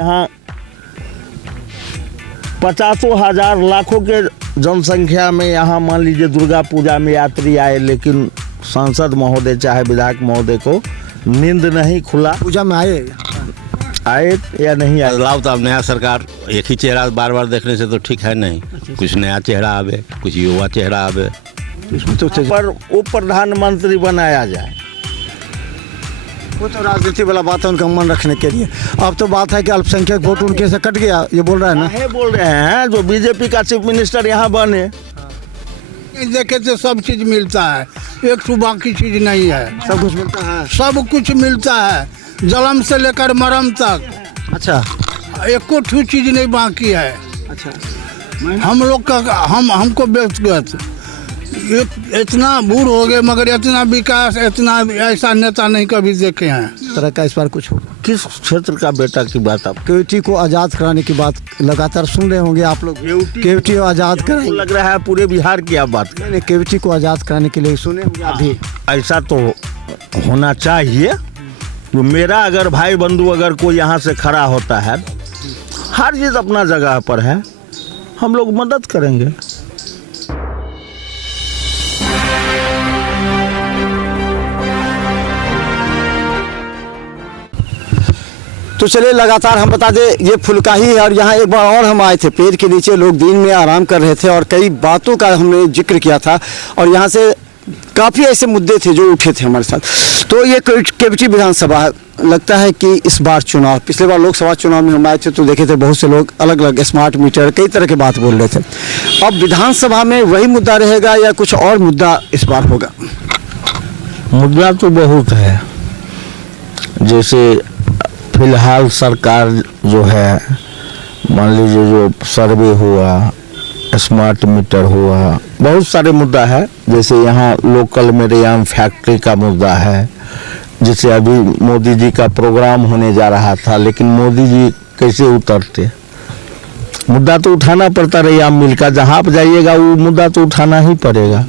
यहाँ 50,000 लाखों के जनसंख्या में यहाँ मान लीजिए दुर्गा पूजा में यात्री आए, लेकिन सांसद महोदय चाहे विधायक महोदय को नींद नहीं खुला। पूजा में आए या नहीं आए? बदलाव तो अब नया सरकार एक ही चेहरा बार बार देखने से तो ठीक है नहीं। कुछ नया चेहरा आवे, कुछ युवा चेहरा आवे, इसमें तो पर वो प्रधानमंत्री बनाया जाए। वो तो राजनीति वाला बात है, उनका मन रखने के लिए। अब तो बात है कि अल्पसंख्यक वोट उनके से कट गया, ये बोल रहा है ना। है बोल रहे हैं जो बीजेपी का चीफ मिनिस्टर यहाँ बने। देखे तो सब चीज मिलता है, एक तो बाकी चीज नहीं है। सब कुछ मिलता है, सब कुछ मिलता है, जन्म से लेकर मरम तक। अच्छा एको ठू चीज नहीं बाकी है। अच्छा हम लोग का हमको व्यक्तिगत इतना बूढ़ हो गए, मगर इतना विकास, इतना ऐसा नेता नहीं कभी देखे हैं। तरह का इस बार कुछ होगा। किस क्षेत्र का बेटा की बात आप? केवटी को आज़ाद कराने की बात लगातार सुन रहे होंगे आप लोग। केवटी को आज़ाद कराने, लग रहा है पूरे बिहार की आप बात करें। नहीं, केवटी को आज़ाद कराने के लिए सुने होंगे अभी। ऐसा तो होना चाहिए। तो मेरा अगर भाई बंधु अगर कोई यहाँ से खड़ा होता है, हर चीज़ अपना जगह पर है, हम लोग मदद करेंगे। तो चलिए लगातार हम बता दें, ये फुलकाही है और यहाँ एक बार और हम आए थे। पेड़ के नीचे लोग दिन में आराम कर रहे थे और कई बातों का हमने जिक्र किया था और यहाँ से काफ़ी ऐसे मुद्दे थे जो उठे थे हमारे साथ। तो ये केवटी विधानसभा है। लगता है कि इस बार चुनाव, पिछले बार लोकसभा चुनाव में हम आए थे तो देखे थे बहुत से लोग अलग अलग स्मार्ट मीटर कई तरह की बात बोल रहे थे। अब विधानसभा में वही मुद्दा रहेगा या कुछ और मुद्दा इस बार होगा? मुद्दा तो बहुत है। जैसे फिलहाल सरकार जो है, मान लीजिए जो सर्वे हुआ, स्मार्ट मीटर हुआ, बहुत सारे मुद्दा है। जैसे यहाँ लोकल में रेयान फैक्ट्री का मुद्दा है, जिसे अभी मोदी जी का प्रोग्राम होने जा रहा था, लेकिन मोदी जी कैसे उतरते? मुद्दा तो उठाना पड़ता। रेयान मिल का जहाँ आप जाइएगा वो मुद्दा तो उठाना ही पड़ेगा।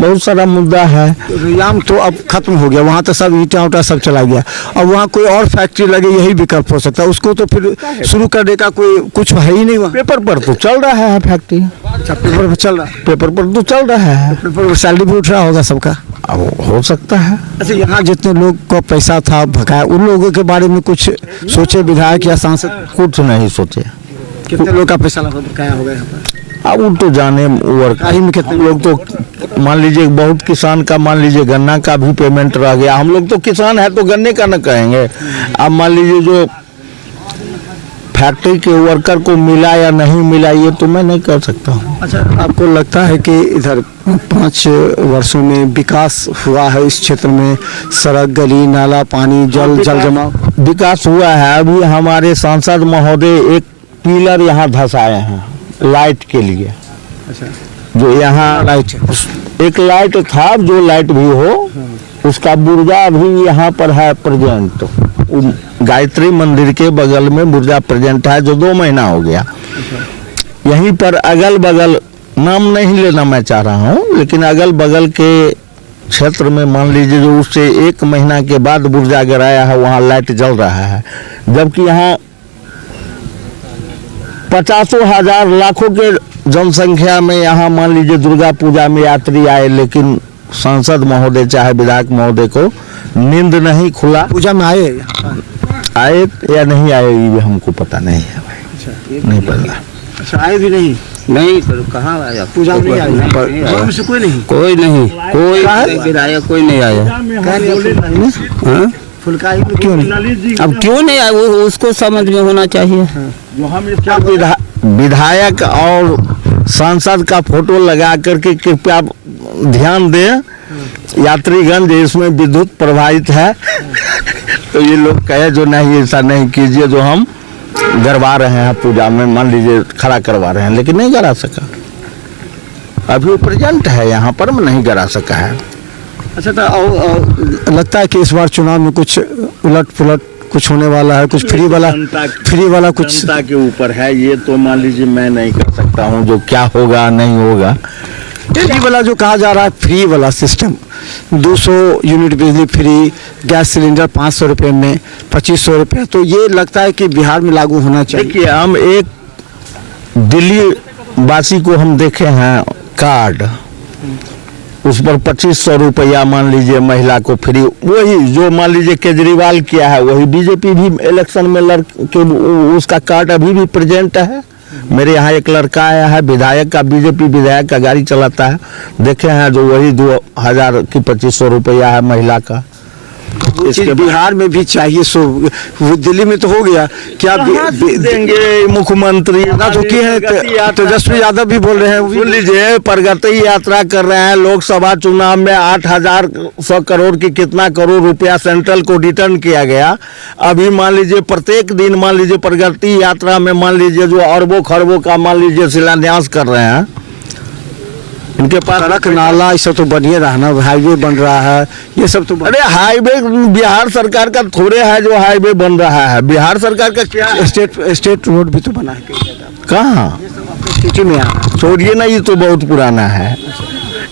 बहुत सारा मुद्दा है। रेयाम तो अब खत्म हो गया, वहाँ तो सब ईटा उटा सब चला गया। अब वहाँ कोई और फैक्ट्री लगे, यही विकल्प हो सकता है। उसको तो फिर शुरू करने का कोई कुछ है ही नहीं वहाँ। पेपर पर तो चल रहा है फैक्ट्री। अच्छा, पेपर पर चल रहा है। पेपर पर तो चल रहा है। पेपर पर सैलरी भी उठ रहा होगा सबका। अब हो सकता है। अच्छा, यहाँ जितने लोग को पैसा था भगाया, उन लोगों के बारे में कुछ सोचे विधायक या सांसद? कुछ नहीं सोचे। कितने लोग का पैसा भगाया होगा यहाँ पर? अब वो तो जाने वर्काही में कितने लोग तो मान लीजिए बहुत किसान का, मान लीजिए गन्ना का भी पेमेंट रह गया। हम लोग तो किसान है तो गन्ने का न कहेंगे। अब मान लीजिए जो फैक्ट्री के वर्कर को मिला या नहीं मिला, ये तो मैं नहीं कर सकता हूँ। अच्छा, आपको लगता है कि इधर 5 वर्षों में विकास हुआ है इस क्षेत्र में? सड़क, गली, नाला, पानी, जल जमाव विकास हुआ है। अभी हमारे सांसद महोदय एक पिलर यहाँ धंसाए हैं लाइट के लिए। अच्छा, जो यहाँ लाइट, एक लाइट था, जो लाइट भी हो उसका बुर्जा अभी यहाँ पर है प्रेजेंट। गायत्री मंदिर के बगल में बुर्जा प्रेजेंट है, जो 2 महीना हो गया। यहीं पर अगल बगल, नाम नहीं लेना मैं चाह रहा हूँ, लेकिन अगल बगल के क्षेत्र में मान लीजिए जो उससे 1 महीना के बाद बुर्जा गिराया है, वहाँ लाइट जल रहा है। जबकि यहाँ 50,000 लाखों के जनसंख्या में यहाँ मान लीजिए दुर्गा पूजा में यात्री आए, लेकिन सांसद महोदय चाहे विधायक महोदय को नींद नहीं खुला। पूजा में आए या नहीं आए ये भी हमको पता नहीं है भाई। अच्छा, नहीं पता। अच्छा, आए भी नहीं? नहीं तो कहाँ आया? पूजा में नहीं आया? कोई नहीं, कोई नहीं, कोई विधायक कोई नहीं आया। फुलकाही में क्यों नहीं? अब क्यों नहीं आया, वो उसको समझ में होना चाहिए। जो हम इसका विधायक और सांसद का फोटो लगा करके कृपया ध्यान दें, यात्रीगण इसमें विद्युत प्रभावित है। तो ये लोग कहे जो नहीं ऐसा नहीं कीजिए, जो हम करवा रहे हैं पूजा में, मान लीजिए खड़ा करवा रहे हैं, लेकिन नहीं करा सका। अभी वो प्रेजेंट है यहाँ पर, मैं नहीं करा सका है। अच्छा, तो लगता है कि इस बार चुनाव में कुछ उलट पुलट कुछ होने वाला है, कुछ फ्री वाला कुछ जनता के ऊपर है। ये तो मान लीजिए मैं नहीं कर सकता हूँ जो क्या होगा नहीं होगा। फ्री वाला जो कहा जा रहा है, फ्री वाला सिस्टम, 200 यूनिट बिजली फ्री, गैस सिलेंडर 500 रुपये में, 2500 रुपये, तो ये लगता है कि बिहार में लागू होना चाहिए। देखिए, हम एक दिल्ली वासी को हम देखे हैं कार्ड, उस पर 2500 रुपया मान लीजिए महिला को फ्री, वही जो मान लीजिए केजरीवाल किया है वही बीजेपी भी इलेक्शन में लड़ के उसका कार्ड अभी भी प्रेजेंट है। मेरे यहाँ एक लड़का आया है विधायक का, बीजेपी विधायक का गाड़ी चलाता है, देखे हैं जो वही 2000 की 2500 रुपया है महिला का। इसके बिहार में भी चाहिए, सो वो दिल्ली में तो हो गया, क्या देंगे मुख्यमंत्री तो की है, तेजस्वी यादव भी बोल रहे हैं। सुन लीजिए, प्रगति यात्रा कर रहे हैं, लोकसभा चुनाव में 8,100 करोड़ की कितना करोड़ रुपया सेंट्रल को रिटर्न किया गया। अभी मान लीजिए प्रत्येक दिन मान लीजिए प्रगति यात्रा में मान लीजिए जो अरबों खरबों का मान लीजिए शिलान्यास कर रहे हैं। इनके पास सड़क नाला ये सब तो बनिए रहा ना, हाईवे बन रहा है, ये सब तो अरे हाईवे बिहार सरकार का थोड़े है जो हाईवे बन रहा है, बिहार सरकार का क्या स्टेट रोड भी तो बना है कई जगह। कहाँ सिटी में छोड़िए ना, ये तो बहुत पुराना है,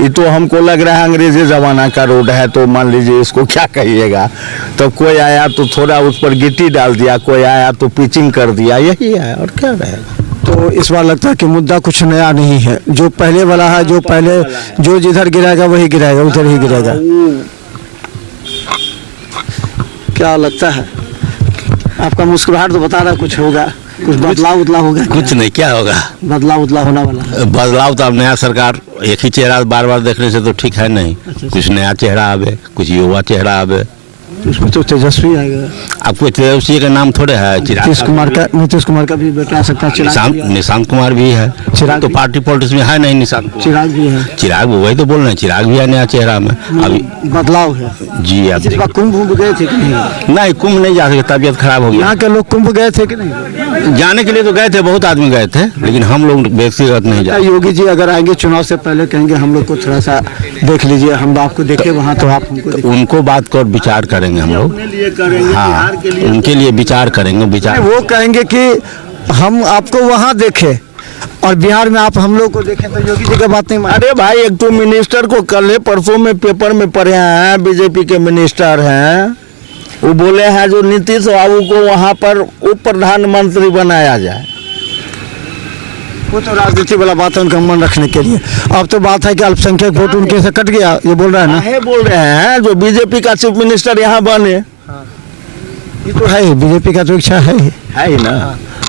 ये तो हमको लग रहा है अंग्रेजी जमाना का रोड है, तो मान लीजिए इसको क्या कहिएगा। तो कोई आया तो थोड़ा उस पर गिट्टी डाल दिया, कोई आया तो पिचिंग कर दिया, यही है और क्या रहेगा। तो इस बार लगता है कि मुद्दा कुछ नया नहीं है, जो पहले वाला है, जो पहले जो जिधर गिराएगा वही गिराएगा, उधर ही गिराएगा। क्या लगता है आपका मुस्कुराहट तो बता रहा कुछ होगा, कुछ बदलाव होगा? कुछ नहीं, क्या होगा बदलाव होने वाला है। बदलाव तो अब नया सरकार, एक ही चेहरा बार बार देखने से तो ठीक है नहीं। कुछ नया चेहरा आवे, कुछ युवा चेहरा आवे। उसमें तो तेजस्वी आएगा। आपको तेजस्वी का नाम थोड़े है, नीतीश कुमार का भी बेटा आ सकता है, निशांत कुमार भी है, तो पार्टी पॉलिटिक्स में है नहीं निशांत, चिराग भी है, चिराग वही तो बोल रहे हैं, चिराग भी है नया चेहरा में, अभी बदलाव है जी। अब कुंभ गए थे कि नहीं? कुंभ नहीं जा सके, तबीयत खराब हो गई। यहाँ के लोग कुंभ गए थे कि नहीं? जाने के लिए तो गए थे, बहुत आदमी गए थे, लेकिन हम लोग व्यक्तिगत नहीं जाए। योगी जी अगर आएंगे चुनाव से पहले कहेंगे हम लोग को थोड़ा सा देख लीजिए, हम आपको देखे वहाँ, तो आप हमको उनको बात कर विचार करेंगे हम लोग, हाँ उनके लिए विचार करेंगे। विचार वो कहेंगे कि हम आपको वहाँ देखे और बिहार में आप हम लोग को देखें, तो योगी जी का बात नहीं मान। अरे भाई, एक तो मिनिस्टर को कल परसों में पेपर में पढ़े हैं, बीजेपी के मिनिस्टर हैं, वो बोले हैं जो नीतीश बाबू को वहाँ पर उप प्रधानमंत्री बनाया जाए। वो तो राजनीति वाला बात है, उनका मन रखने के लिए। अब तो बात है कि अल्पसंख्यक वोट उनके से कट गया, ये बोल रहा है ना, बोल रहे हैं जो बीजेपी का चीफ मिनिस्टर यहाँ बने। ये तो है, बीजेपी का तो इच्छा है ही ना।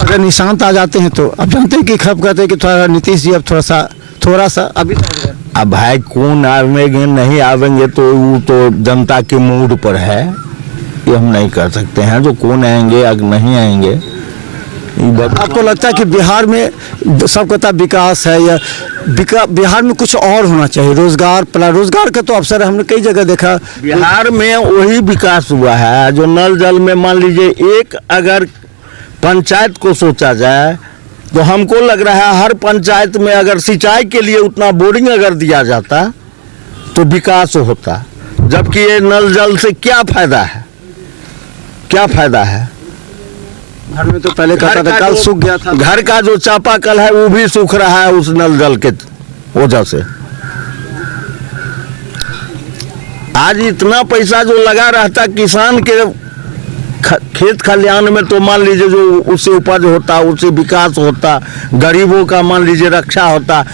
अगर निशांत आ जाते हैं तो अब जानते हैं कि खब कहते हैं कि थोड़ा नीतीश जी अब थोड़ा सा अभी अब भाई कौन आवेंगे नहीं आवेंगे तो वो तो जनता के मूड पर है, ये हम नहीं कर सकते हैं जो कौन आएंगे अगर नहीं आएंगे। आपको लगता है कि बिहार में सब कहता विकास है या बिहार में कुछ और होना चाहिए? रोजगार का तो अवसर हमने कई जगह देखा, बिहार में वही विकास हुआ है जो नल जल में मान लीजिए एक अगर पंचायत को सोचा जाए तो हमको लग रहा है हर पंचायत में अगर सिंचाई के लिए उतना बोरिंग अगर दिया जाता तो विकास होता, जबकि ये नल जल से क्या फायदा है, क्या फायदा है? घर में तो पहले कहता था कल सूख गया था, घर का जो चापाकल है वो भी सूख रहा है उस नल जल के वजह से। आज इतना पैसा जो लगा रहता किसान के खेत खलिहान में, तो मान लीजिए जो उससे उपज होता, उससे विकास होता, गरीबों का मान लीजिए रक्षा होता।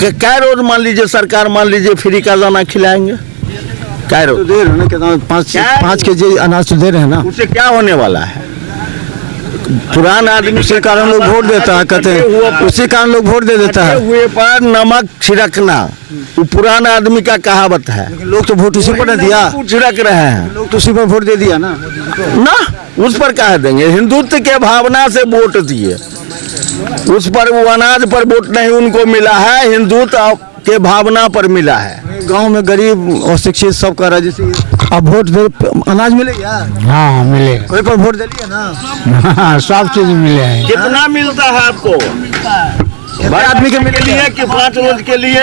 क्या रोज मान लीजिए सरकार मान लीजिए फ्री का दाना खिलाएंगे, क्या रोज तो दे रहे हैं ना, 5 केजी अनाज तो दे रहे हैं ना, उससे क्या होने वाला है? पुराना आदमी उसी कारण लोग वोट देता है, कहते हैं उसी कारण लोग वोट दे देता है। हुए पर नमक छिड़कना वो पुराना आदमी का कहावत है। लोग तो वोट उसी पर दिया, छिड़क रहे हैं, लोग तो उसी पर वोट दे दिया ना, उस पर कह देंगे। हिंदुत्व के भावना से वोट दिए, उस पर वो अनाज पर वोट नहीं उनको मिला है, हिंदुत्व के भावना पर मिला है। गांव में गरीब और शिक्षित सब कर रहा है, जैसे अब वोट दे अनाज मिलेगा। हाँ मिलेगा, वही पर वोट दे लिया ना। हाँ सब चीज मिले है। कितना मिलता है आपको? बड़े आदमी के लिए कि 5 रोज के लिए?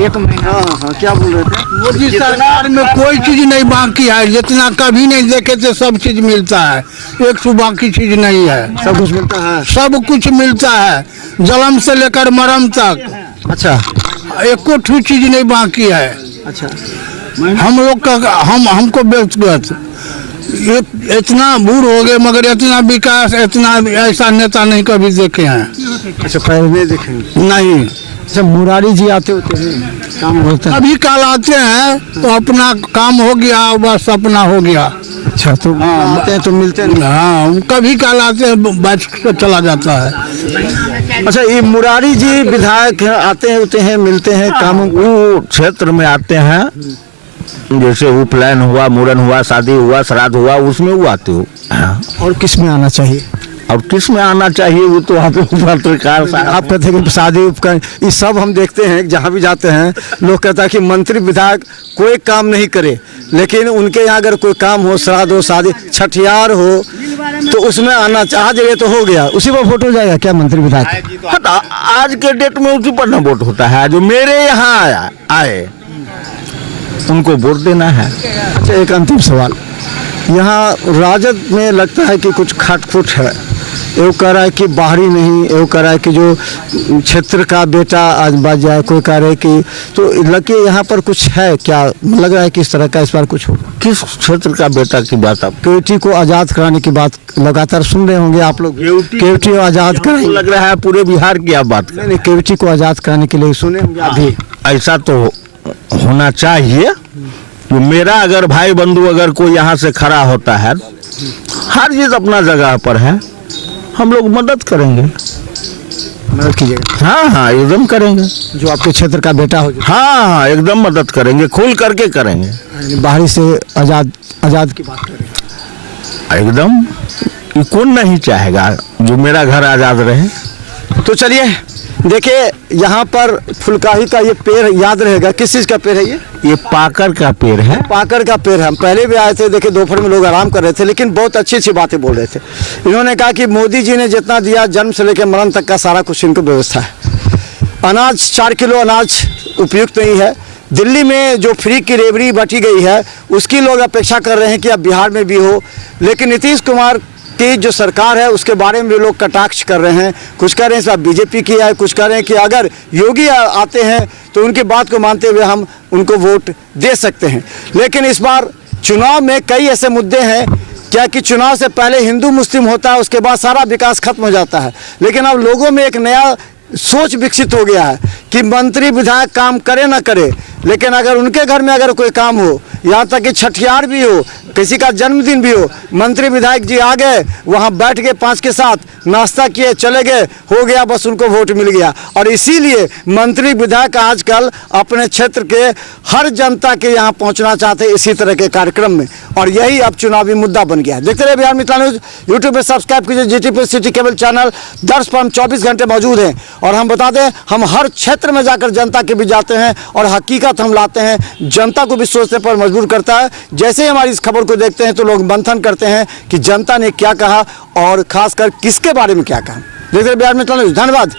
1 महीना। हाँ क्या बोल रहे थे? मोदी सरकार में कोई चीज नहीं बाकी है, जितना कभी नहीं देखे थे सब चीज मिलता है, एक सौ बाकी चीज नहीं है, सब कुछ मिलता है, सब कुछ मिलता है, जन्म से लेकर मरम तक। अच्छा एको ठू चीज नहीं बाकी है। अच्छा, हम लोग का हमको व्यक्तिगत ये इतना बूढ़ हो गए मगर इतना विकास इतना ऐसा नेता नहीं कभी देखे हैं। अच्छा पहले नहीं देखेंगे। नहीं, अच्छा मुरारी जी आते होते हैं, काम होता है। अभी कल आते हैं तो अपना काम हो गया, बस अपना हो गया। अच्छा तो आते हैं तो मिलते नहीं। हाँ, कभी कल आते हैं, बैठ के चला जाता है। अच्छा ये मुरारी जी विधायक हैं, आते हैं होते हैं, मिलते हैं, काम वो क्षेत्र में आते हैं, जैसे उपनयन हुआ, मुरन हुआ, शादी हुआ, श्राद्ध हुआ, उसमें वो आते हो। हाँ। और किस में आना चाहिए? और किस में आना चाहिए वो तो आप पत्रकार साहब। आप कहते हैं कि शादी उपकरण ये सब हम देखते हैं, जहाँ भी जाते हैं लोग कहता है कि मंत्री विधायक कोई काम नहीं करे, लेकिन उनके यहाँ अगर कोई काम हो, श्राद्ध हो, शादी, छठियार हो तो उसमें आना आज ये तो हो गया, उसी पर वोट हो जाएगा क्या मंत्री विधायक? हाँ, आज के डेट में उसी पर ना वोट होता है। जो मेरे यहाँ आए उनको वोट देना है। अच्छा एक अंतिम सवाल, यहाँ राजद में लगता है कि कुछ खटखुट है, वो कह रहा है कि बाहरी नहीं, वो कह रहा है कि जो क्षेत्र का बेटा आज बाज जाए, कोई कह रहा है कि, तो लगे यहाँ पर कुछ है क्या? लग रहा है कि इस तरह का इस बार कुछ होगा? किस क्षेत्र का बेटा की बात आप? केवटी को आज़ाद कराने की बात लगातार सुन रहे होंगे आप लोग। केवटी को आज़ाद कराएंगे, लग रहा है पूरे बिहार की आप बात कर। नहीं, केवटी को आज़ाद कराने के लिए सुने होंगे अभी। ऐसा तो होना चाहिए। जो मेरा अगर भाई बंधु अगर कोई यहाँ से खड़ा होता है, हर चीज अपना जगह पर है, हम लोग मदद करेंगे। मदद कीजिएगा। हाँ हाँ, एकदम करेंगे। जो आपके क्षेत्र का बेटा हो, हाँ हाँ, एकदम मदद करेंगे, खुल करके करेंगे। बाहरी से आज़ाद की बात करें, एकदम, ये कौन नहीं चाहेगा जो मेरा घर आज़ाद रहे। तो चलिए देखिए यहाँ पर फुलकाही का ये पेड़ याद रहेगा। किस चीज़ का पेड़ है ये? पाकर का पेड़ है। पाकर का पेड़ है। हम पहले भी आए थे, देखिए दोपहर में लोग आराम कर रहे थे, लेकिन बहुत अच्छी अच्छी बातें बोल रहे थे। इन्होंने कहा कि मोदी जी ने जितना दिया, जन्म से लेकर मरण तक का सारा कुछ इनको व्यवस्था है। अनाज 4 किलो अनाज उपयुक्त नहीं है। दिल्ली में जो फ्री की रेवड़ी बटी गई है उसकी लोग अपेक्षा कर रहे हैं कि अब बिहार में भी हो, लेकिन नीतीश कुमार की जो सरकार है उसके बारे में भी लोग कटाक्ष कर रहे हैं। कुछ कह रहे हैं सब बीजेपी की है, कुछ कह रहे हैं कि अगर योगी आते हैं तो उनकी बात को मानते हुए हम उनको वोट दे सकते हैं। लेकिन इस बार चुनाव में कई ऐसे मुद्दे हैं, क्या कि चुनाव से पहले हिंदू मुस्लिम होता है, उसके बाद सारा विकास खत्म हो जाता है। लेकिन अब लोगों में एक नया सोच विकसित हो गया है कि मंत्री विधायक काम करे ना करे, लेकिन अगर उनके घर में अगर कोई काम हो, यहाँ तक कि छठियार भी हो, किसी का जन्मदिन भी हो, मंत्री विधायक जी आ गए, वहाँ बैठ गए 5 के साथ, नाश्ता किए, चले गए, हो गया, बस उनको वोट मिल गया। और इसीलिए मंत्री विधायक आजकल अपने क्षेत्र के हर जनता के यहाँ पहुँचना चाहते हैं इसी तरह के कार्यक्रम में, और यही अब चुनावी मुद्दा बन गया है। देखते रहे बिहार मिथिला न्यूज़। यूट्यूब पर सब्सक्राइब कीजिए, GTP सिटी केबल चैनल। दर्श पर हम 24 घंटे मौजूद हैं, और हम बता दें हम हर क्षेत्र में जाकर जनता के बीच जाते हैं और हकीकत हम लाते हैं। जनता को भी सोचने पर मजबूर करता है। जैसे ही हमारी इस खबर को देखते हैं तो लोग मंथन करते हैं कि जनता ने क्या कहा और खासकर किसके बारे में क्या कहा। देखते रहे बिहार मिथिला न्यूज़। धन्यवाद।